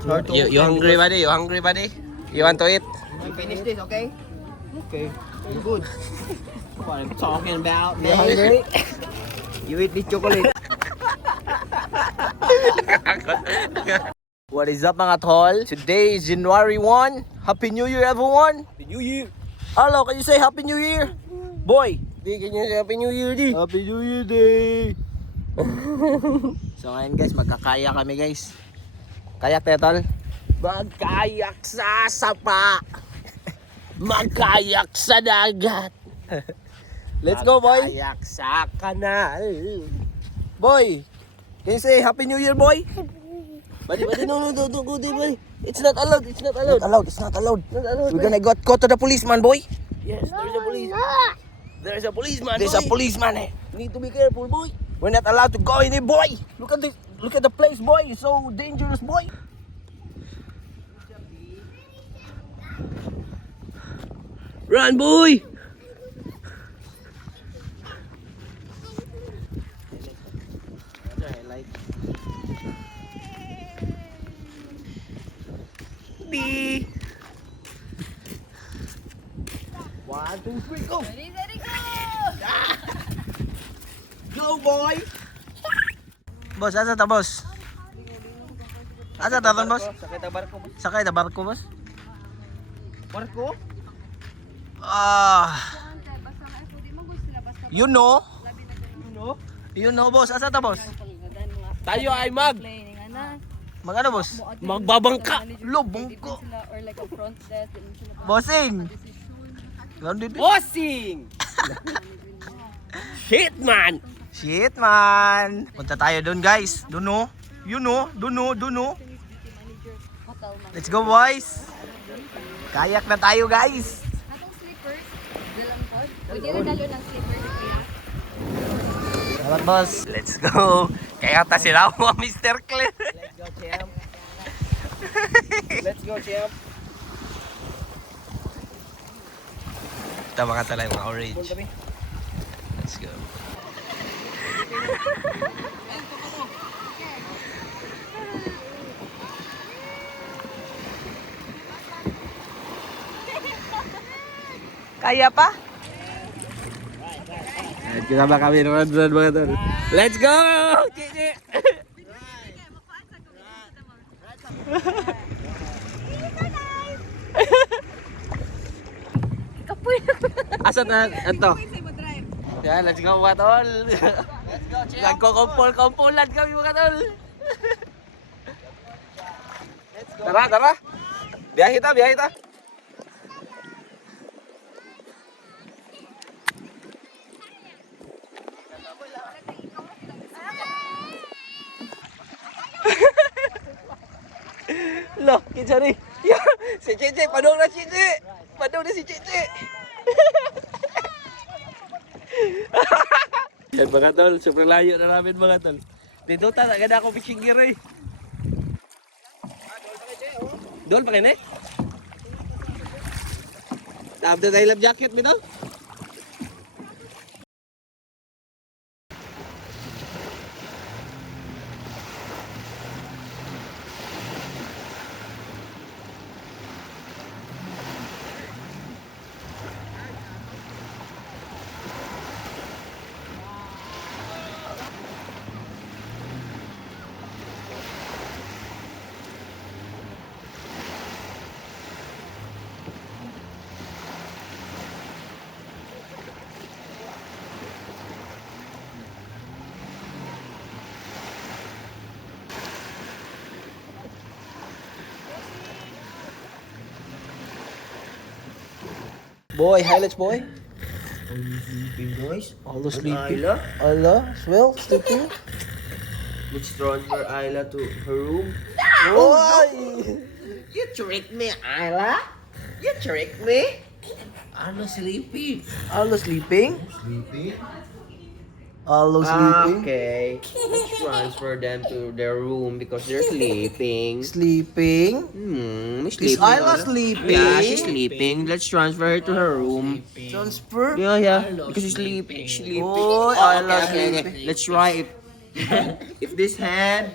You hungry, buddy? You hungry, buddy? You want to eat? You finish this, okay? Okay. You're good. What I'm talking about, man. You hungry? You eat this chocolate. What is up, mga tol? Today is January 1. Happy New Year, everyone! Happy New Year. Hello, can you say Happy New Year? Boy, can you say Happy New Year, di? Happy New Year Day. So ngayon guys, magkakayak kami guys. Kayak tayo, tol? Magkayak sa sapa. Magkayak sa dagat. Let's go, boy. Kayak sa kanal. Boy, can you say Happy New Year, boy? Buddy, no, don't go there, boy. It's not allowed, it's not allowed. It's not allowed. We're gonna go to the policeman, boy. Yes, there's a police. There's a policeman, There's a policeman, eh. Need to be careful, boy. We're not allowed to go in here, boy. Look at this. Look at the place, boy. It's so dangerous, boy. Run, boy. B. 1, 2, 3, go. Ready, go! Go, boy. Boss, asa ta, boss? Asa ta, boss? Sakay ta barko, boss. Sakay na barko, boss? Barko? You know? No. You know, boss. Asa ta, boss? Tayo ay mag ano, boss? Magbabangka. Lobong ko. Or like a front desk. Bossing. Nandito. Bossing! Hitman! Shit, man. Punta tayo doon, guys. Doon, no? You know? Doon, no? Let's go, boys. Kayak na tayo, guys. Atong slippers. Dalang pod. Pwede rin dalo ng slippers. Salamat, boss. Let's go. Kaya ta sila mo, Mr. Claire. Let's go, champ. Let's go, champ. Ito mga talay, mga orange. Let's go. Kaya pa? Kita ba kami naman mga tol? Let's go! Cici! Asa na? Ito. Yan, let's go mga tol. Nagko-kumpul-kumpulan kami mga tol. Tara. Biyahe ta. Loh, kinsa ni? Si Cici, padung na si Cici. Yan mga tol, sobrang layo na namin mga tol. Dito ta, agad ako fishing gear eh. Doon pa kayo eh? Tapos na tayo lab jacket mo tol? Boy, highlights boy. Sleeping, boys. All sleeping. Ayla. Allah, swell, sleeping. Let's transfer Ayla to her room. Boy! You tricked me, Ayla. You tricked me. I'm sleepy. Allah sleeping. Sleepy? Allah sleeping. Okay. Let's transfer them to their room because they're sleeping. Sleeping. Is Is Ayla sleeping? Yeah, she's sleeping. Let's transfer her to her room. Transfer. Yeah. Because she's sleeping. Boy, Ayla Okay. sleeping. Let's try if if this hand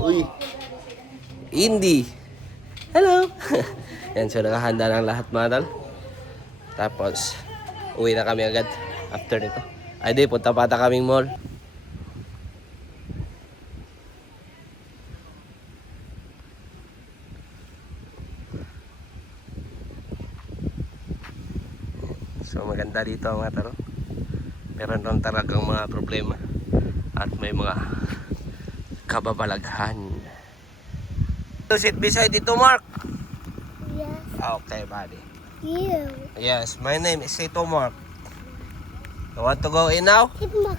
Uy. Indy. Hello. Yan, so nakahanda ng lahat mga tol. Tapos, uwi na kami agad after nito. Ay di, punta pa ata kaming mall. So maganda dito mga taro. Meron ron talagang mga problema. At may mga kababalaghan. To sit beside ito, Mark. Yes. Okay, buddy. You. Yes, my name is Ito Mark. You want to go in now? Keep my.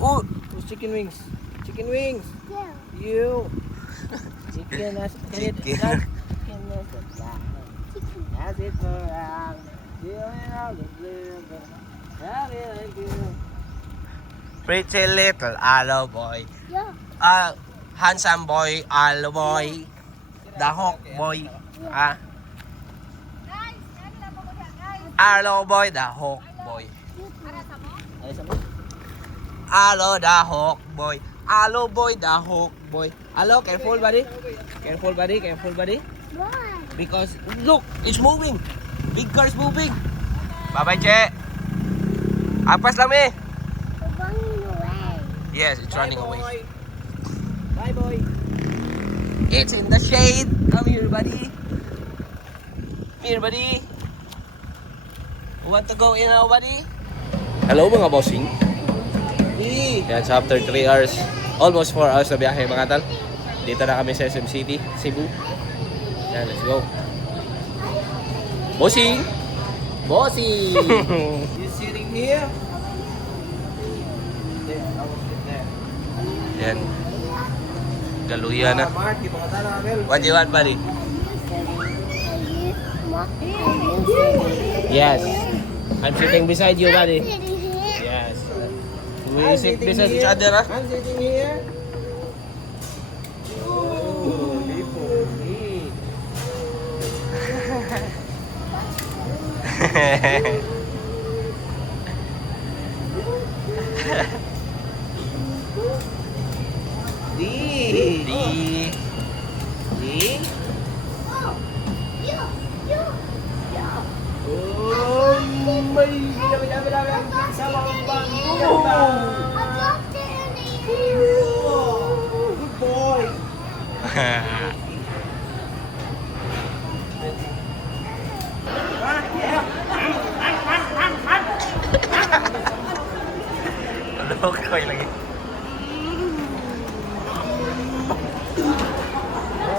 Oh, chicken wings. Chicken wings. Yeah. You. Chicken. Chicken. Pretty little aloe boy. Yeah. Handsome boy, aloe boy. Dahok boy. Ah. Aloe boy, dahok boy. Alo, dahok boy. Alo boy, dahok boy. Alo, careful buddy. Careful buddy, careful buddy. Why? Because look, it's moving. Big car's moving. Bye-bye, Che. Apas lang eh. Running away. Yes, it's running away. Bye, boy. It's in the shade. Come here, buddy. Here, buddy. Want to go in now, buddy? Hello, mga bossing. Yan, so after 3 hours, almost 4 hours na biyahe, mga tal. Dito na kami sa SM City, Cebu. Yan, let's go. Bossing! Bossy! You sitting here? There, I will sit there. Yan. Galuya na. Mark, di ba ka tala, Mel? What do you want, buddy? Yes. I'm sitting beside you, buddy. Sitting here. Yes. We sit beside each other, ah. I'm sitting here. Ooh, people. Di. Oh, may dami-dami ang sa mga bangko. I got it in here. Good boy. Lokoy lagi.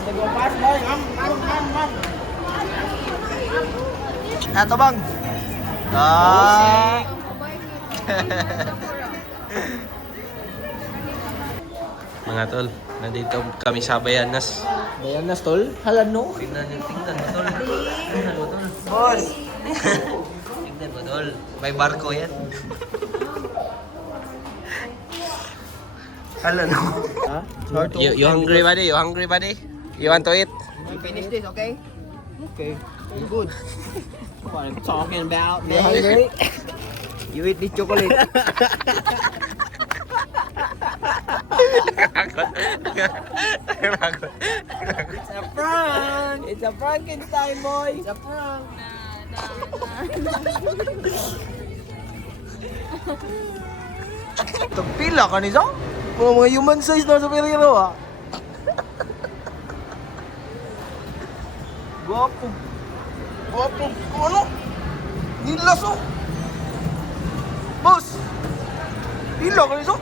Nag-pass boy. Ato bang? Ah. Mga tol, nandito kami sa Bayanas. Bayan na stol. Halan no. Tingnan mo tol. Tingnan mo tol. Boss. Tingnan mo tol. May barko yan. Hala no. Ha? You hungry buddy? You hungry buddy? You want to eat? You finish this, okay? Okay. You're good. What I'm talking about, man. You hungry? You eat this chocolate. It's a prank! It's a Frankenstein, boy! It's a prank! Pila ka ni Zong? Mga human size na superhero ah. Guwapo. Guwapo. Ano? Nilas oh. Boss. Pila ka ni Zong?